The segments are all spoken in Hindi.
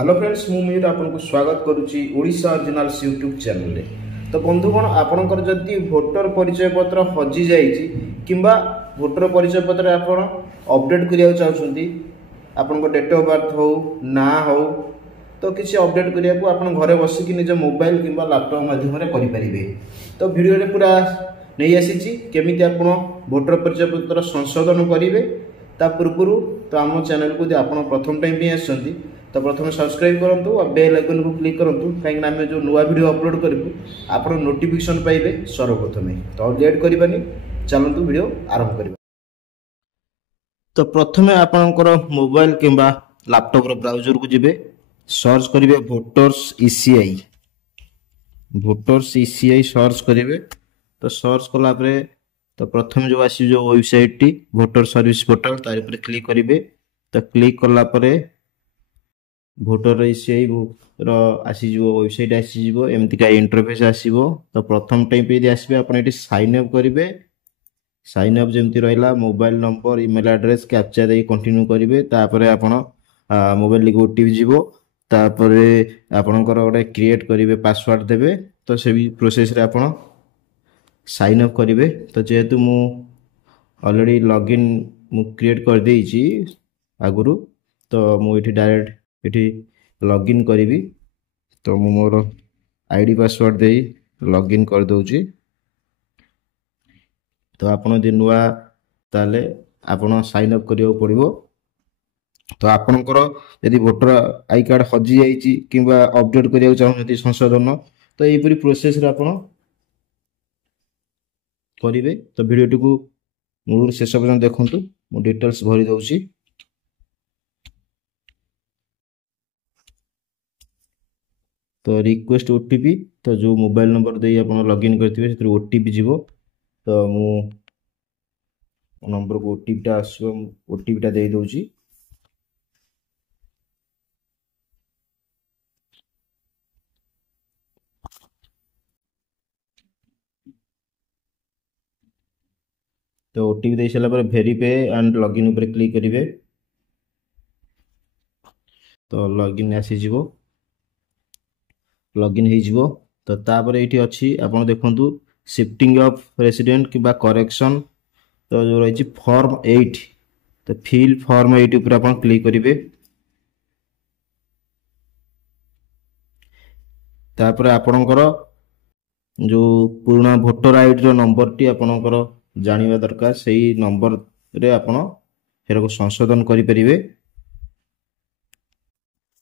हेलो फ्रेंड्स मु मीर आपको स्वागत करुच्ची ओडिशा ओरिजिनल्स यूट्यूब चैनल रे। तो बंधुगण आपणकर जदि भोटर परिचय पत्र हजि जाइछि किंबा भोटर परिचय पत्र आपण अपडेट करिया चाहउछंती आपनको डेट ऑफ बर्थ हो ना हो तो किसी अपडेट करिया को आपण घरे बसी कि निज मोबाइल किंबा लैपटॉप माध्यम रे करि परिबे। तो वीडियो रे पूरा नहीं आसीछि केमिति आपण भोटर परिचय पत्र संशोधन करिवे ता पूर्व तो आम चैनल को आप प्रथम टाइम भी आसछंती तो प्रथम सब्सक्राइब करूँ और बेल आइकन को क्लिक करूँ कहीं आम जो नुआ वीडियो अपलोड करूँ आप नोटिफिकेशन पाइबे सर्वप्रथम। तो लेट करबानी चलतु वीडियो आरंभ करबा। तो प्रथमे आपनकर मोबाइल किंबा लैपटॉप रो ब्राउजर को जिबे सर्च करिवे भोटर्स ईसीआई सर्च करिवे। तो सर्च कला परे तो प्रथम जो आसी जो website T voter service portal तार पर क्लिक करिवे। तो क्लिक कला परे भोटर ईसीआई रो आसी जो वेबसाइट आसी जीवो एमती का इंटरफेस आसीबो। तो प्रथम टाइम पे यदि आसीबे आपण एटी साइन अप करिवे। साइन अप जेमती रहला mobile number email address captcha they continue करिवे। तापरे आपण मोबाइल लिगो ओटीपी जीवो तापरे आपणकर गोटे क्रिएट करिवे पासवर्ड देबे। तो से भी प्रोसेस रे आपण साइन अप करिवे। तो जेहेतु मु ऑलरेडी लॉगिन मु क्रिएट कर देइची आगुरु तो मु एठी डायरेक्ट एठी लॉगिन करिवि। तो मु मोर आईडी पासवर्ड देई लॉगिन कर दोउची। तो आपण जे नुआ ताले आपण साइन अप करियो पड़िबो। तो आपणकर यदि भोटर आई कार्ड हजि जाइची किंबा अपडेट करिया चाहउछथि संशोधन तो एपरि प्रोसेस रे आपण करिवे। तो वीडियो को मूल शेष पर्यंत देखंतु मु डिटेल्स भरि दउची। तो रिक्वेस्ट ओटीपी तो जो मोबाइल नंबर दे आपण लॉगिन करथिबे से ओटीपी जीवो। तो मु नंबर को ओटीपी टा आसो ओटीपी टा दे दउची। तो ओटीपी दे साला पर वेरीफाई एंड लॉगिन ऊपर क्लिक करिवे। तो लॉगिन आसी जीवो लॉगिन हे जीवो। तो तापर एठी अछि आपण देखंतु शिफ्टिंग ऑफ रेसिडेंट किबा करेक्शन तो जो रही फॉर्म 8 तो फिल फॉर्म 8 ऊपर आपण क्लिक करिवे। तापर आपणकर जो पुराना भोटर आईडी रो नंबर टी आपणकर जानिबा दरकार सेही नंबर रे आपण हेरको संशोधन करि परिवे।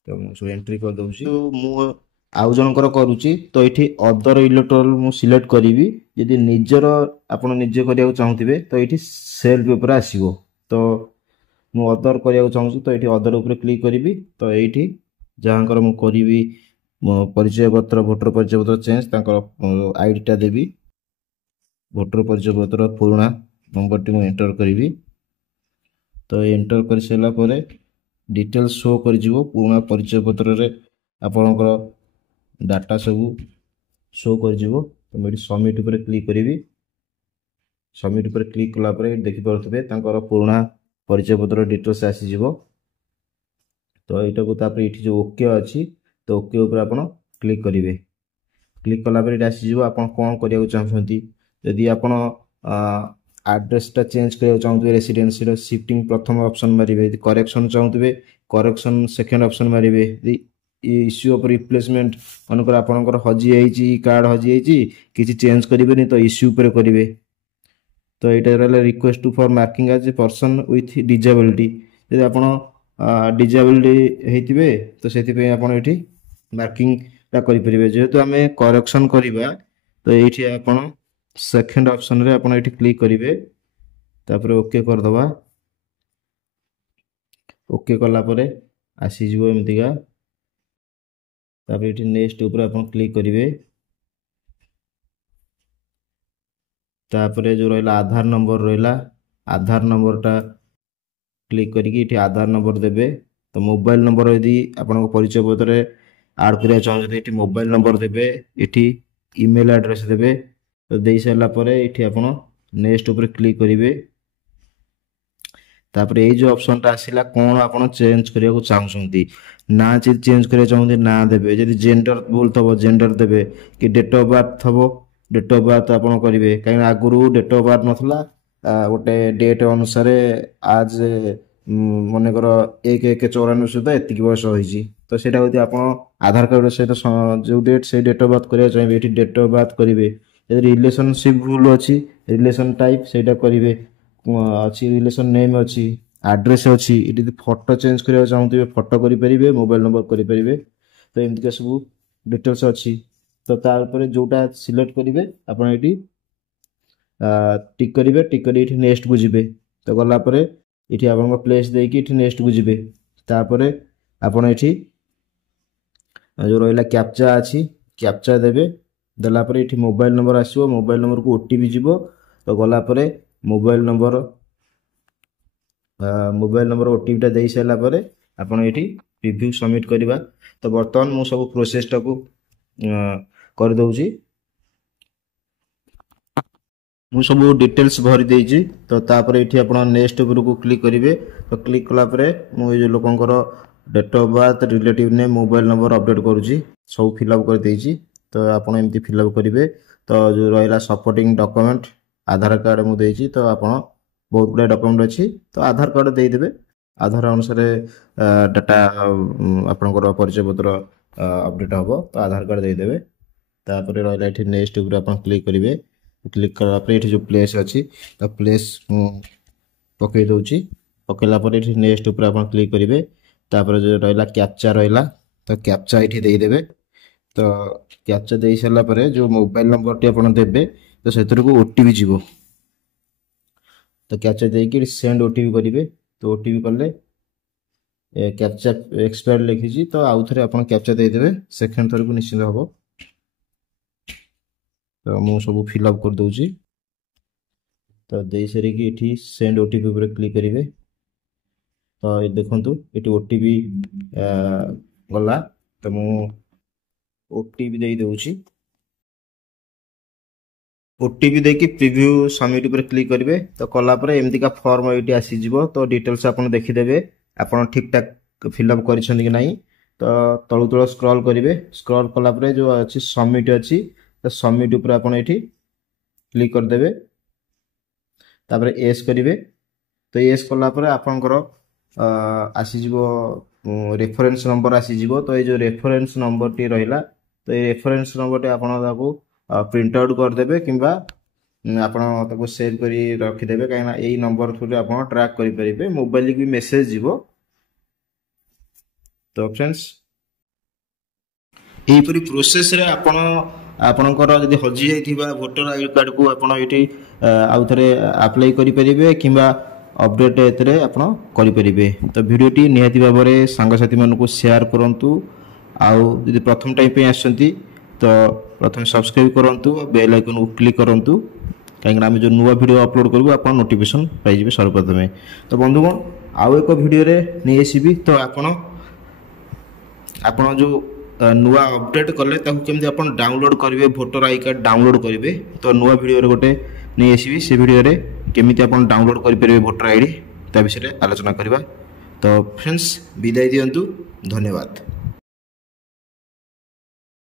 तो मु सो एंट्री कर दउची। तो मु आउ जनकर करूची तो एठी अदर इलेक्टोरल मु सिलेक्ट करिवि। यदि निजर आपण निजे करिया चाहथिबे तो एठी सेल्फ ऊपर आसीबो। तो मु अदर करिया चाहूची तो एठी अदर ऊपर क्लिक करिवि। तो एठी जहांकर मु करिवि परिचय पत्र भोटर परिचय पत्र चेंज तांकर आईडी टा देबी। भोटर परिचय पत्र पुराना नंबर टी मु एंटर करिवि। तो एंटर कर सेला परे डिटेल्स शो कर जीवो पुराना परिचय पत्र रे आपनकर डाटा सब शो कर जीवो। तो मेरी सबमिट ऊपर क्लिक करिवि। सबमिट ऊपर क्लिक कला परे देखि परथबे तांकर पुराना परिचय पत्र डिटेल्स आसी जीवो। तो एटा को तापर एठी जो ओके अछि तो ओके ऊपर आपण क्लिक करिवे। क्लिक कला परे आसी जीवो आपण कोन करिया चाहछंती। यदि आपण एड्रेस टा चेंज करिया चाहउतबे रेसिडेंसी रो शिफ्टिंग प्रथम ऑप्शन मारिबे। यदि करेक्शन चाहउतबे करेक्शन सेकंड ऑप्शन मारिबे। यदि इश्यू ऑफ रिप्लेसमेंट मनकर आपनकर हजि आइची कार्ड हजि आइची किछि चेंज करिबेनी तो इश्यू ऊपर करिवे। तो एटा रहले request for marking as a person with disability. यदि आपण डिजेबिलिटी हेतिबे तो सेति पे आपण एठी मार्किंग ता करि परिबे। जेहेतु हमें करेक्शन करिबा तो एठी आपण सेकंड ऑप्शन रे आपण एठी क्लिक करिवे। तापर ओके कर दबा। ओके कला परे आसी जीवो एमतिका। तापर एठी नेक्स्ट ऊपर आपण क्लिक करिवे। तापर जो रहला आधार नंबर रहला आधार नंबर टा क्लिक करिकि एठी आधार नंबर देबे। तो मोबाइल नंबर यदि आपण परिचय पत्र रे ऐड करिया चाहते एठी मोबाइल नंबर देबे। एठी ईमेल एड्रेस देबे। तो देई साला परे एठी आपण नेक्स्ट ऊपर क्लिक करिवे। तापर ये जो ऑप्शन टा आसिला कौन आपण चेंज करिया को चाहउछंती ना चेंज करिया चाहउछंती ना देबे जदि जेंडर भूल थबो जेंडर देबे कि डेट ऑफ बर्थ थबो डेट ऑफ बर्थ आपण करिवे काई आगुरु डेट ऑफ बर्थ नथला गोटे डेट अनुसार आज मन कर 1/1/94 सुधा एतिक बयस होईची तो सेटा होती आपण आधार कार्ड सहित जो डेट से डेट ऑफ बर्थ करिया चाहिए एठी डेट ऑफ बर्थ करिवे यदि रिलेशनशिप भूल अछि रिलेशन टाइप सेटा करिवे अच्छी रिलेशन नेम अच्छी एड्रेस अच्छी ये फोटो चेंज करिया चाहते फोटो करि परिबे मोबाइल नंबर करि परिबे तो एमती का सब डिटेल्स अच्छी तो तार ऊपर जोटा सिलेक्ट करिवे आपण एठी टिक करिवे टिक करी एठी नेक्स्ट को जिवे तो गला परे एठी आपण प्लेस देकी एठी नेक्स्ट को जिवे तापरे आपण एठी जो रहिला कैप्चा अछि कैप्चा देबे देला परे एठी मोबाइल नंबर आसीबो मोबाइल नंबर को ओटीपी जिवो तो गला परे मोबाइल नंबर ओटीपी टा दे सारा परे आपण एठी रिव्यू सबमिट करबा तो वर्तमान मु सब प्रोसेस टा को कर दउची मु सब डिटेल्स भरि देइची तो तापर एठी आपण नेक्स्ट ऊपर को क्लिक करिवे तो क्लिक कला परे मु ए लोकंकर date of birth relative name mobile number update करूची सब फिल अप कर देइची तो आपण एमती फिल अप करिवे तो जो रहला सपोर्टिंग डॉक्यूमेंट आधार कार्ड मु देइची तो आपण बहुत गुडा डॉक्यूमेंट अछि तो आधार कार्ड दे देबे आधार अनुसार डाटा आपनकर परिचय पत्र अपडेट हबो तो आधार कार्ड दे देबे तापर रहला एठी नेक्स्ट ऊपर आपण क्लिक करिवे क्लिक करला पर एठी जो प्लेस अछि तो प्लेस पकई दउची पकेला पर एठी नेक्स्ट ऊपर आपण क्लिक करिवे तापर जो रहला कैप्चा रहला तो कैप्चा एठी दे देबे तो कैप्चा दे सला पर जो मोबाइल नंबर टी आपण देबे तो सेतर को ओटीपी जीवो तो कैप्चा देकी सेंड ओटीपी करिवे तो ओटीपी करले कैप्चा एक्सपायर लिखिजी तो आउ थरे आपण कैप्चा दे देबे सेकंड थर को निश्चित हबो तो मु सब फिल अप कर दउची तो दे सरी की एठी सेंड ओटीपी ऊपर क्लिक करिवे तो ये देखंतु एठी ओटीपी गला तो मु ओटीपी दे दउची ओटीपी देकी प्रीव्यू सबमिट ऊपर क्लिक करिवे तो कला पर एमती का फॉर्म एटी आसी जिवो तो डिटेल्स आपण देखि देबे आपण ठीक ठाक फिल अप करिसथि कि नाही तो तळु तळ स्क्रॉल करिवे स्क्रॉल कला पर जो अछि सबमिट अछि तो सबमिट ऊपर आपण एठी क्लिक कर देबे तापर एस करिवे तो एस कला पर आपनकर आसी जिवो रेफरेंस नंबर आसी जिवो तो ए जो रेफरेंस नंबर टी रहिला तो ए रेफरेंस नंबर टी आपण ताको प्रिंट आउट कर देबे किंबा आपण ताको सेव करी रखि देबे काइना एई नंबर थ्रू आपण ट्रैक करि परिबे मोबाइल की मेसेज जीवो तो फ्रेंड्स एई परी प्रोसेस रे आपण आपणकर जदि हजि जाइथिबा वोटर आईडी कार्ड को आपण एठी आउ थरे अप्लाई करि परिबे किंबा अपडेट एतरे आपण करि परिबे तो वीडियो टी निहाती बाबरे संग साथी मानको को शेयर करंतु आउ जदि प्रथम टाइम पे आसंती तो प्रथम सब्सक्राइब करंतु बेल आइकन को क्लिक करंतु काहेकि आमे जो नुवा वीडियो अपलोड करबो आपण नोटिफिकेशन पाइ जिवे सर्वप्रथमे तो बंधुगण आउ एक वीडियो रे नै आसीबी तो आपण जो नुआ अपडेट कले ताकू केमती आपण डाउनलोड करिवे वोटर आई कार्ड डाउनलोड करिवे तो नुआ वीडियो रे गोटे नै आसीबी से वीडियो रे केमती आपण डाउनलोड करि परिवे वोटर आईडी ता विषय रे आलोचना करबा तो फ्रेंड्स विदाय दियंतु धन्यवाद।